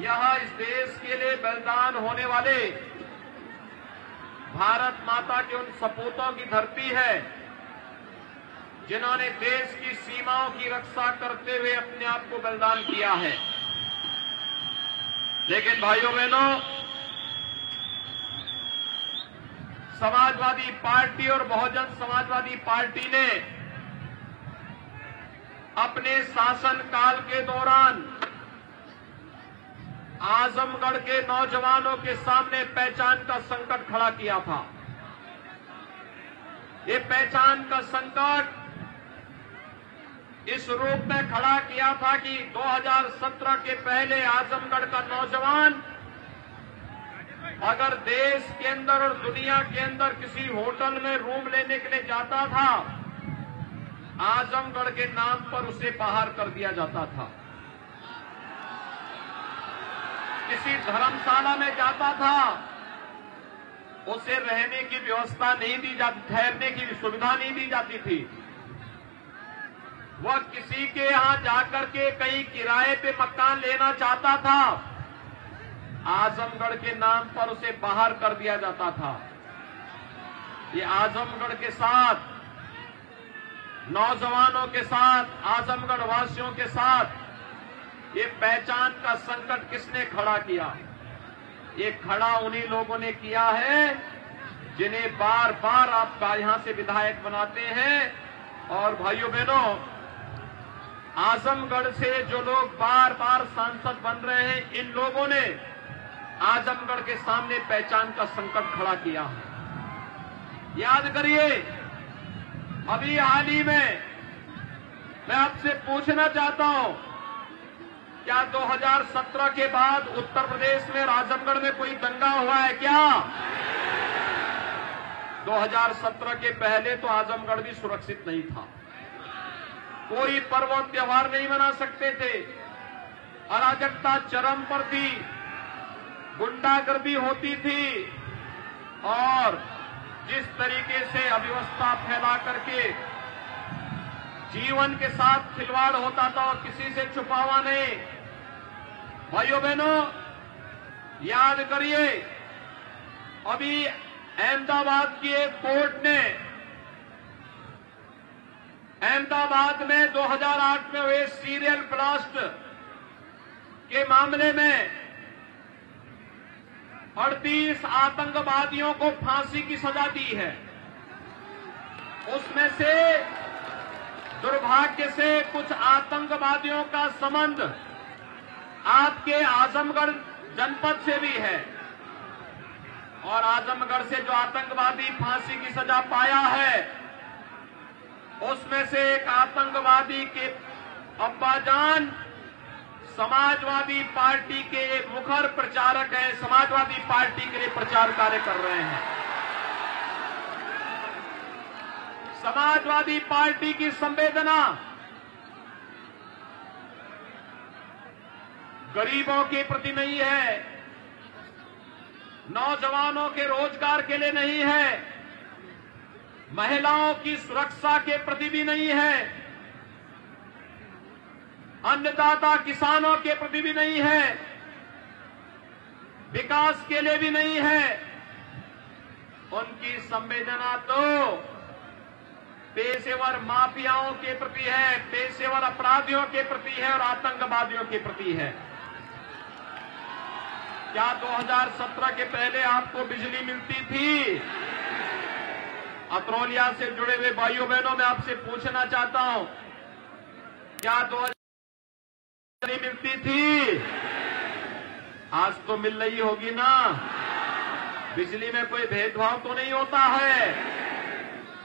यह इस देश के लिए बलिदान होने वाले भारत माता के उन सपूतों की धरती है जिन्होंने देश की सीमाओं की रक्षा करते हुए अपने आप को बलिदान किया है। लेकिन भाइयों बहनों, समाजवादी पार्टी और बहुजन समाजवादी पार्टी ने अपने शासन काल के दौरान आजमगढ़ के नौजवानों के सामने पहचान का संकट खड़ा किया था। ये पहचान का संकट इस रूप में खड़ा किया था कि 2017 के पहले आजमगढ़ का नौजवान अगर देश के अंदर और दुनिया के अंदर किसी होटल में रूम लेने के लिए जाता था, आजमगढ़ के नाम पर उसे बाहर कर दिया जाता था। किसी धर्मशाला में जाता था, उसे रहने की व्यवस्था नहीं दी जाती, ठहरने की सुविधा नहीं दी जाती थी। वह किसी के यहां जाकर के कहीं किराए पे मकान लेना चाहता था, आजमगढ़ के नाम पर उसे बाहर कर दिया जाता था। ये आजमगढ़ के साथ, नौजवानों के साथ, आजमगढ़ वासियों के साथ ये पहचान का संकट किसने खड़ा किया? ये खड़ा उन्हीं लोगों ने किया है जिन्हें बार बार आप यहां से विधायक बनाते हैं। और भाइयों बहनों, आजमगढ़ से जो लोग बार बार सांसद बन रहे हैं, इन लोगों ने आजमगढ़ के सामने पहचान का संकट खड़ा किया है। याद करिए, अभी हाल ही में मैं आपसे पूछना चाहता हूं, क्या 2017 के बाद उत्तर प्रदेश में आजमगढ़ में कोई दंगा हुआ है क्या? 2017 के पहले तो आजमगढ़ भी सुरक्षित नहीं था। कोई पर्व और त्योहार नहीं मना सकते थे। अराजकता चरम पर थी, गुंडागर्दी होती थी और जिस तरीके से अव्यवस्था फैला करके जीवन के साथ खिलवाड़ होता था और किसी से छुपावा नहीं। भाइयों बहनों, याद करिए, अभी अहमदाबाद की एक कोर्ट ने अहमदाबाद में 2008 में हुए सीरियल ब्लास्ट के मामले में 38 आतंकवादियों को फांसी की सजा दी है। उसमें से दुर्भाग्य से कुछ आतंकवादियों का संबंध आपके आजमगढ़ जनपद से भी है और आजमगढ़ से जो आतंकवादी फांसी की सजा पाया है, उसमें से एक आतंकवादी के अब्बाजान समाजवादी पार्टी के मुखर प्रचारक हैं, समाजवादी पार्टी के लिए प्रचार कार्य कर रहे हैं। समाजवादी पार्टी की संवेदना गरीबों के प्रति नहीं है, नौजवानों के रोजगार के लिए नहीं है, महिलाओं की सुरक्षा के प्रति भी नहीं है, अन्नदाता किसानों के प्रति भी नहीं है, विकास के लिए भी नहीं है। उनकी संवेदना तो पेशेवर माफियाओं के प्रति है, पेशेवर अपराधियों के प्रति है और आतंकवादियों के प्रति है। क्या 2017 के पहले आपको बिजली मिलती थी? अतरौलिया से जुड़े हुए भाइयों बहनों, मैं आपसे पूछना चाहता हूं, क्या 2000 मिलती थी? आज तो मिल रही होगी ना। बिजली में कोई भेदभाव तो नहीं होता है।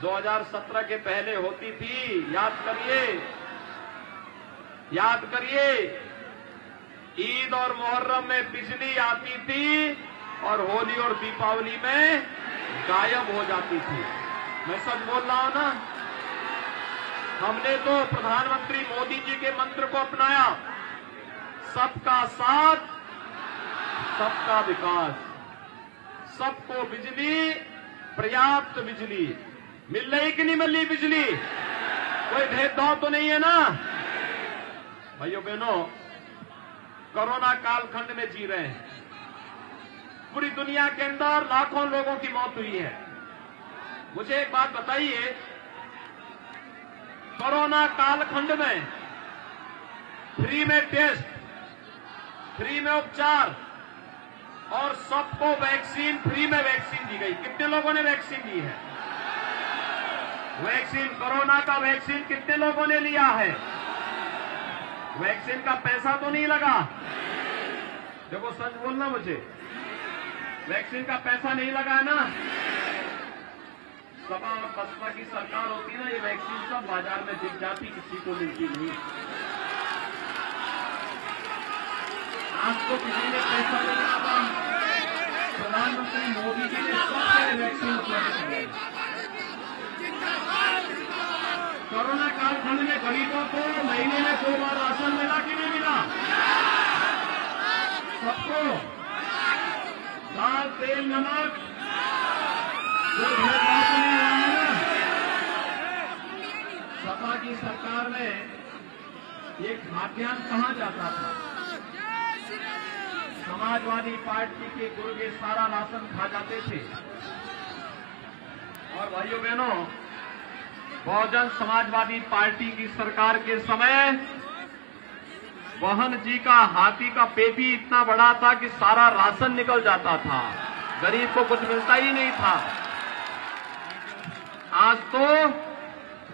2017 के पहले होती थी। याद करिए, याद करिए, ईद और मुहर्रम में बिजली आती थी और होली और दीपावली में गायब हो जाती थी। मैं सच बोल रहा हूं ना? हमने तो प्रधानमंत्री मोदी जी के मंत्र को अपनाया, सबका साथ, सबका विकास, सबको बिजली, पर्याप्त बिजली। मिल रही कि नहीं मिल रही बिजली? कोई भेदभाव तो नहीं है ना? भाइयों बहनों, कोरोना कालखंड में जी रहे हैं। पूरी दुनिया के अंदर लाखों लोगों की मौत हुई है। मुझे एक बात बताइए, कोरोना कालखंड में फ्री में टेस्ट, फ्री में उपचार और सबको वैक्सीन, फ्री में वैक्सीन दी गई। कितने लोगों ने वैक्सीन ली है? वैक्सीन, कोरोना का वैक्सीन कितने लोगों ने लिया है? वैक्सीन का पैसा तो नहीं लगा। देखो सच बोलना मुझे, वैक्सीन का पैसा नहीं लगा ना। सपा और बसपा की सरकार होती ना, ये वैक्सीन सब बाजार में दिख जाती, किसी को मिलती नहीं। आज तो किसी ने पैसा नहीं आता, प्रधानमंत्री मोदी जी ने सबसे वैक्सीन उपलब्ध कराई। कोरोना कालखंड में गरीबों को महीने में 2 बार राशन मिला कि नहीं मिला? सबको दाल, तेल, नमक, कोई भेदभाव तो नहीं हुआ है ना। सपा की सरकार में एक खाद्यान्न कहां जाता था? समाजवादी पार्टी के गुर्गे सारा राशन खा जाते थे। और भाइयों बहनों, बहुजन समाजवादी पार्टी की सरकार के समय बहन जी का हाथी का पेटी इतना बड़ा था कि सारा राशन निकल जाता था, गरीब को कुछ मिलता ही नहीं था। आज तो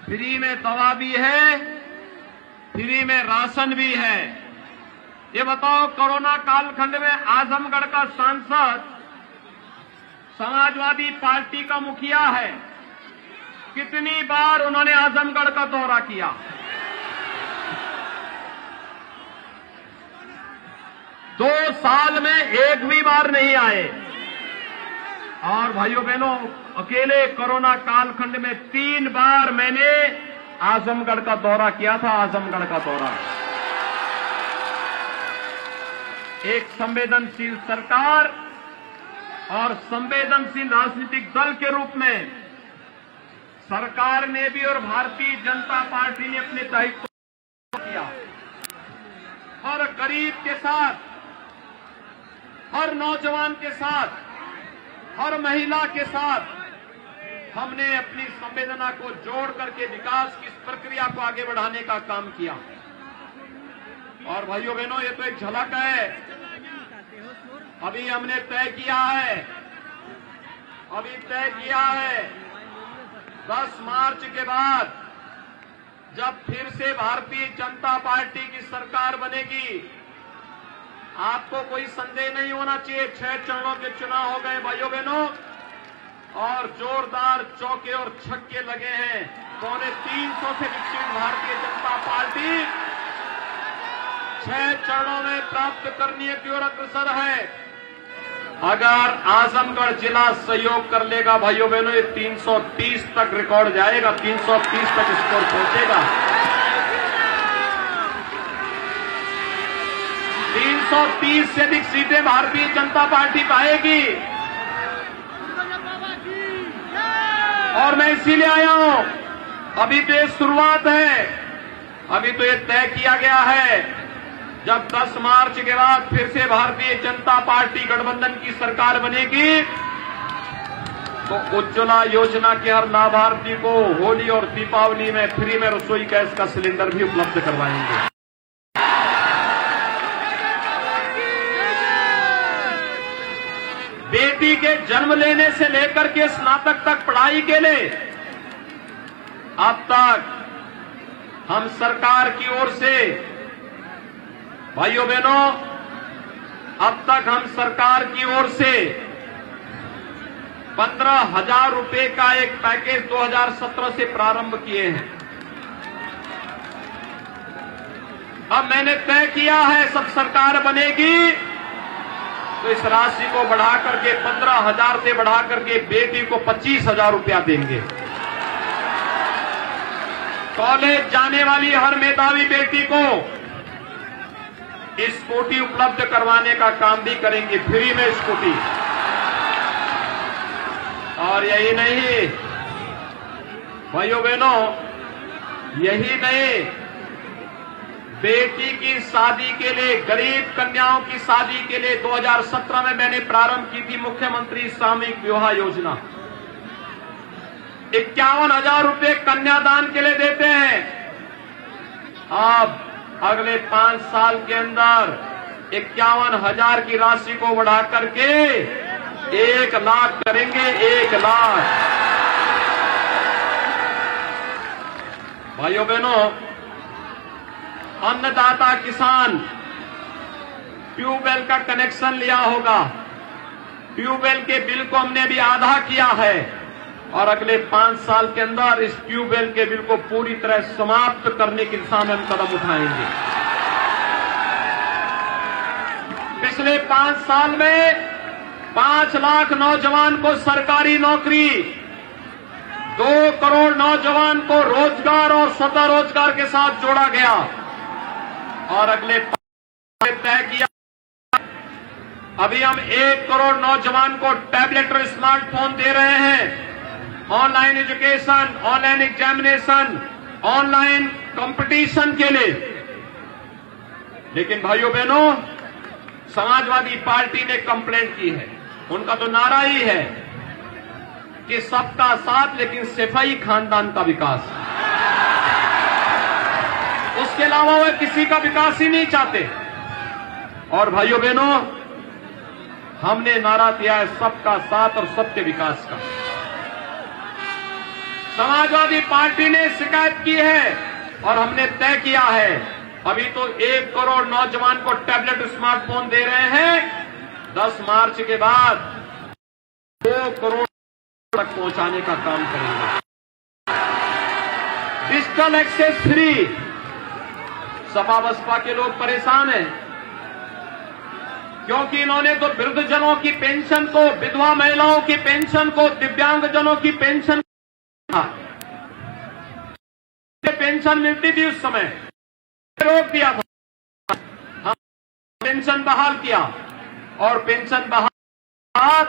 फ्री में दवा भी है, फ्री में राशन भी है। ये बताओ, कोरोना कालखंड में आजमगढ़ का सांसद समाजवादी पार्टी का मुखिया है, कितनी बार उन्होंने आजमगढ़ का दौरा किया? 2 साल में एक भी बार नहीं आए। और भाइयों बहनों, अकेले कोरोना कालखंड में 3 बार मैंने आजमगढ़ का दौरा किया था। आजमगढ़ का दौरा, एक संवेदनशील सरकार और संवेदनशील राजनीतिक दल के रूप में सरकार ने भी और भारतीय जनता पार्टी ने अपने दायित्व किया। हर गरीब के साथ, हर नौजवान के साथ, हर महिला के साथ हमने अपनी संवेदना को जोड़ करके विकास की इस प्रक्रिया को आगे बढ़ाने का काम किया। और भाइयों बहनों, ये तो एक झलक है। अभी हमने तय किया है, 10 मार्च के बाद जब फिर से भारतीय जनता पार्टी की सरकार बनेगी, आपको कोई संदेह नहीं होना चाहिए। 6 चरणों के चुनाव हो गए भाइयों बहनों, और जोरदार चौके और छक्के लगे हैं। 350 से विकसित भारतीय जनता पार्टी 6 चरणों में प्राप्त करने की ओर अग्रसर है। अगर आजमगढ़ जिला सहयोग कर लेगा भाइयों बहनों, ये 330 तक रिकॉर्ड जाएगा, 330 तक स्कोर पहुंचेगा। 330 से अधिक सीटें भारतीय जनता पार्टी पाएगी। और मैं इसीलिए आया हूं, अभी तो ये शुरुआत है। अभी तो ये तय किया गया है, जब 10 मार्च के बाद फिर से भारतीय जनता पार्टी गठबंधन की सरकार बनेगी, तो उज्ज्वला योजना के हर लाभार्थी को होली और दीपावली में फ्री में रसोई गैस का सिलेंडर भी उपलब्ध करवाएंगे। बेटी के जन्म लेने से लेकर के स्नातक तक पढ़ाई के लिए अब तक हम सरकार की ओर से भाइयों बहनों, अब तक हम सरकार की ओर से 15,000 रुपए का एक पैकेज 2017 से प्रारंभ किए हैं। अब मैंने तय किया है, सब सरकार बनेगी तो इस राशि को बढ़ा करके 15,000 से बढ़ा करके बेटी को 25,000 रुपया देंगे। कॉलेज जाने वाली हर मेधावी बेटी को स्कूटी उपलब्ध करवाने का काम भी करेंगे, फ्री में स्कूटी। और यही नहीं भाइयों बहनों, यही नहीं, बेटी की शादी के लिए, गरीब कन्याओं की शादी के लिए 2017 में मैंने प्रारंभ की थी मुख्यमंत्री सामूहिक विवाह योजना। 51,000 रुपए कन्यादान के लिए देते हैं। अब अगले 5 साल के अंदर 51,000 की राशि को बढ़ा करके 1 लाख करेंगे। 1 लाख। भाइयों बहनों, अन्नदाता किसान ट्यूबवेल का कनेक्शन लिया होगा। ट्यूबवेल के बिल को हमने भी आधा किया है और अगले 5 साल के अंदर इस ट्यूबवेल के बिल को पूरी तरह समाप्त करने की दिशा में हम कदम उठाएंगे। पिछले 5 साल में 5 लाख नौजवान को सरकारी नौकरी, 2 करोड़ नौजवान को रोजगार और स्वतः रोजगार के साथ जोड़ा गया और अगले तय किया। अभी हम 1 करोड़ नौजवान को टैबलेट और स्मार्टफोन दे रहे हैं। Online education, online examination, online competition के लिए। लेकिन भाइयों बहनों, समाजवादी पार्टी ने कंप्लेंट की है। उनका तो नारा ही है कि सबका साथ लेकिन सिपाही खानदान का विकास। उसके अलावा वे किसी का विकास ही नहीं चाहते। और भाइयों बहनों, हमने नारा दिया है सबका साथ और सबके विकास का। समाजवादी पार्टी ने शिकायत की है और हमने तय किया है, अभी तो 1 करोड़ नौजवान को टैबलेट स्मार्टफोन दे रहे हैं। 10 मार्च के बाद 2 करोड़ तक पहुंचाने का काम करेंगे। Digital access free. Sapa Basapa के लोग परेशान हैं क्योंकि इन्होंने तो वृद्धजनों की पेंशन को, विधवा महिलाओं की पेंशन को, दिव्यांगजनों की पेंशन पेंशन मिलती थी उस समय रोक दिया था। हम पेंशन बहाल किया और पेंशन बहाल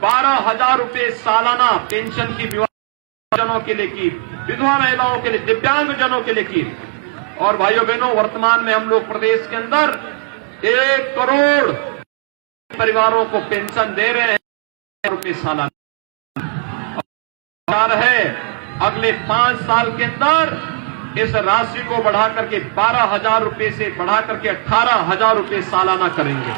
12,000 रुपए सालाना पेंशन की विधवाजनों के लिए की, विधवा महिलाओं के लिए, दिव्यांगजनों के लिए की। और भाइयों बहनों, वर्तमान में हम लोग प्रदेश के अंदर 1 करोड़ परिवारों को पेंशन दे रहे हैं रुपए सालाना। है अगले 5 साल के अंदर इस राशि को बढ़ा करके 12,000 रुपए से बढ़ा करके 18,000 रुपए सालाना करेंगे।